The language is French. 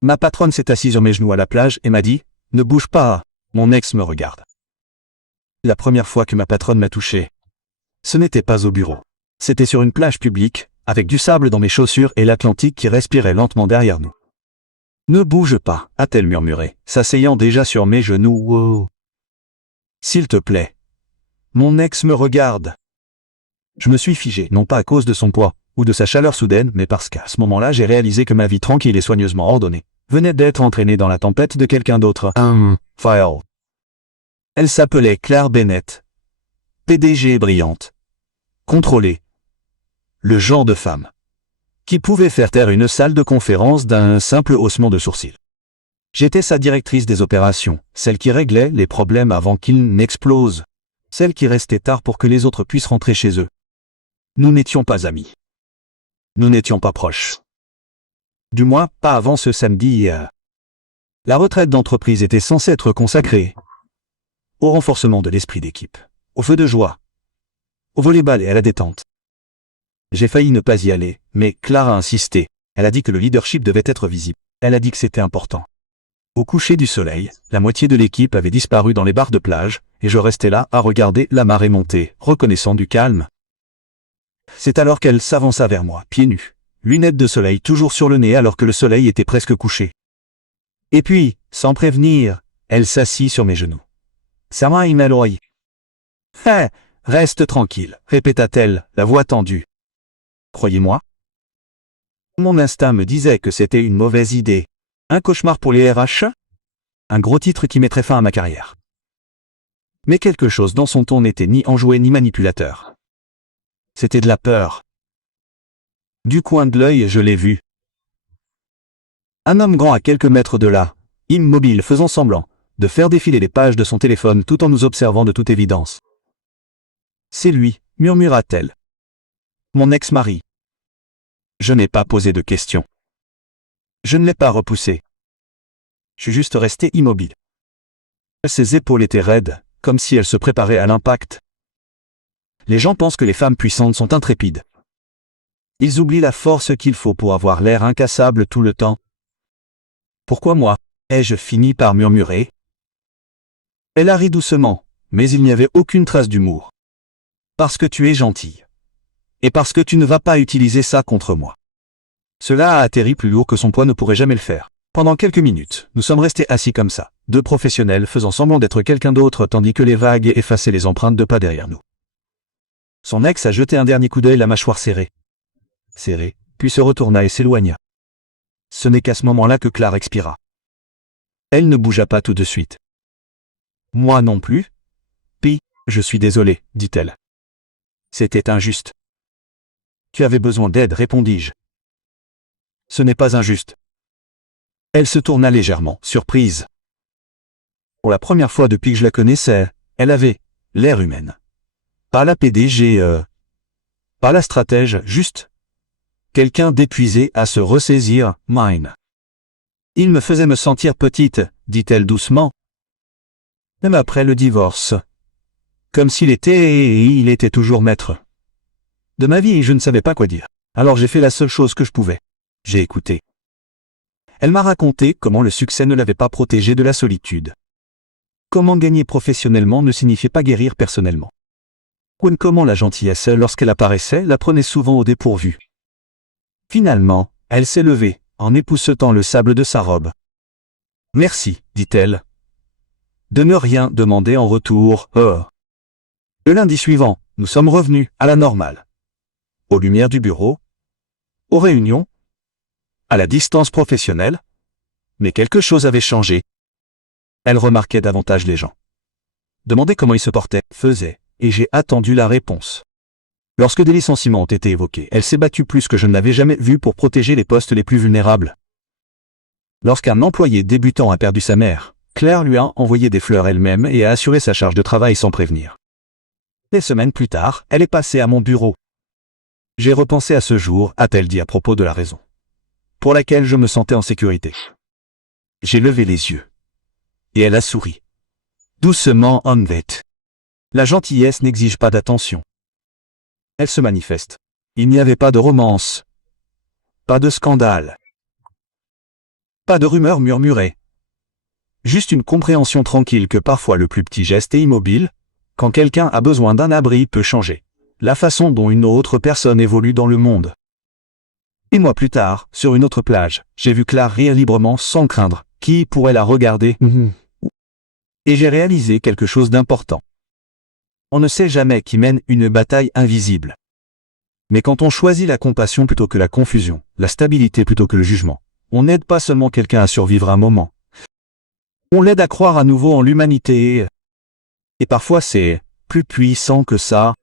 Ma patronne s'est assise sur mes genoux à la plage et m'a dit « Ne bouge pas ». Mon ex me regarde. La première fois que ma patronne m'a touché, ce n'était pas au bureau. C'était sur une plage publique, avec du sable dans mes chaussures et l'Atlantique qui respirait lentement derrière nous. « Ne bouge pas », a-t-elle murmuré, s'asseyant déjà sur mes genoux. « Wow. S'il te plaît. » Mon ex me regarde. Je me suis figé, non pas à cause de son poids, ou de sa chaleur soudaine, mais parce qu'à ce moment-là j'ai réalisé que ma vie tranquille et soigneusement ordonnée venait d'être entraînée dans la tempête de quelqu'un d'autre. File. Elle s'appelait Claire Bennett. PDG brillante. Contrôlée. Le genre de femme qui pouvait faire taire une salle de conférence d'un simple haussement de sourcils. J'étais sa directrice des opérations, celle qui réglait les problèmes avant qu'ils n'explosent, celle qui restait tard pour que les autres puissent rentrer chez eux. Nous n'étions pas amis. Nous n'étions pas proches. Du moins, pas avant ce samedi. La retraite d'entreprise était censée être consacrée au renforcement de l'esprit d'équipe, au feu de joie, au volleyball et à la détente. J'ai failli ne pas y aller, mais Claire a insisté. Elle a dit que le leadership devait être visible. Elle a dit que c'était important. Au coucher du soleil, la moitié de l'équipe avait disparu dans les bars de plage, et je restais là à regarder la marée monter, reconnaissant du calme. C'est alors qu'elle s'avança vers moi, pieds nus, lunettes de soleil toujours sur le nez alors que le soleil était presque couché. Et puis, sans prévenir, elle s'assit sur mes genoux. « Ça m'a éloigné. »« Hé, reste tranquille », répéta-t-elle, la voix tendue. Croyez-moi. Mon instinct me disait que c'était une mauvaise idée. Un cauchemar pour les RH? Un gros titre qui mettrait fin à ma carrière. Mais quelque chose dans son ton n'était ni enjoué ni manipulateur. C'était de la peur. Du coin de l'œil, je l'ai vu. Un homme grand à quelques mètres de là, immobile, faisant semblant de faire défiler les pages de son téléphone tout en nous observant de toute évidence. « C'est lui », murmura-t-elle. « Mon ex-mari. » Je n'ai pas posé de questions. Je ne l'ai pas repoussé. Je suis juste resté immobile. Ses épaules étaient raides, comme si elle se préparait à l'impact. Les gens pensent que les femmes puissantes sont intrépides. Ils oublient la force qu'il faut pour avoir l'air incassable tout le temps. Pourquoi moi? Ai-je fini par murmurer? Elle a ri doucement, mais il n'y avait aucune trace d'humour. Parce que tu es gentille. Et parce que tu ne vas pas utiliser ça contre moi. Cela a atterri plus lourd que son poids ne pourrait jamais le faire. Pendant quelques minutes, nous sommes restés assis comme ça, deux professionnels faisant semblant d'être quelqu'un d'autre tandis que les vagues effaçaient les empreintes de pas derrière nous. Son ex a jeté un dernier coup d'œil, la mâchoire serrée. Serrée, puis se retourna et s'éloigna. Ce n'est qu'à ce moment-là que Claire expira. Elle ne bougea pas tout de suite. Moi non plus. Puis, je suis désolé, dit-elle. C'était injuste. Tu avais besoin d'aide, répondis-je. Ce n'est pas injuste. Elle se tourna légèrement, surprise. Pour la première fois depuis que je la connaissais, elle avait l'air humaine. Pas la PDG, pas la stratège, juste quelqu'un d'épuisé à se ressaisir, mine. Il me faisait me sentir petite, dit-elle doucement. Même après le divorce. Comme s'il était toujours maître de ma vie et je ne savais pas quoi dire. Alors j'ai fait la seule chose que je pouvais. J'ai écouté. Elle m'a raconté comment le succès ne l'avait pas protégée de la solitude. Comment gagner professionnellement ne signifiait pas guérir personnellement. Comment la gentillesse, lorsqu'elle apparaissait, la prenait souvent au dépourvu. Finalement, elle s'est levée, en époussetant le sable de sa robe. « Merci, dit-elle. De ne rien demander en retour. Oh. » Le lundi suivant, nous sommes revenus à la normale. Aux lumières du bureau, aux réunions, à la distance professionnelle, mais quelque chose avait changé. Elle remarquait davantage les gens. Demandait comment ils se portaient, faisait, et j'ai attendu la réponse. Lorsque des licenciements ont été évoqués, elle s'est battue plus que je ne l'avais jamais vue pour protéger les postes les plus vulnérables. Lorsqu'un employé débutant a perdu sa mère, Claire lui a envoyé des fleurs elle-même et a assuré sa charge de travail sans prévenir. Des semaines plus tard, elle est passée à mon bureau. J'ai repensé à ce jour, a-t-elle dit à propos de la raison pour laquelle je me sentais en sécurité. J'ai levé les yeux. Et elle a souri. Doucement, Onvet. La gentillesse n'exige pas d'attention. Elle se manifeste. Il n'y avait pas de romance. Pas de scandale. Pas de rumeurs murmurées. Juste une compréhension tranquille que parfois le plus petit geste est immobile, quand quelqu'un a besoin d'un abri peut changer la façon dont une autre personne évolue dans le monde. 1 mois plus tard, sur une autre plage, j'ai vu Claire rire librement sans craindre qui pourrait la regarder. Et j'ai réalisé quelque chose d'important. On ne sait jamais qui mène une bataille invisible. Mais quand on choisit la compassion plutôt que la confusion, la stabilité plutôt que le jugement, on n'aide pas seulement quelqu'un à survivre un moment. On l'aide à croire à nouveau en l'humanité. Et parfois c'est plus puissant que ça.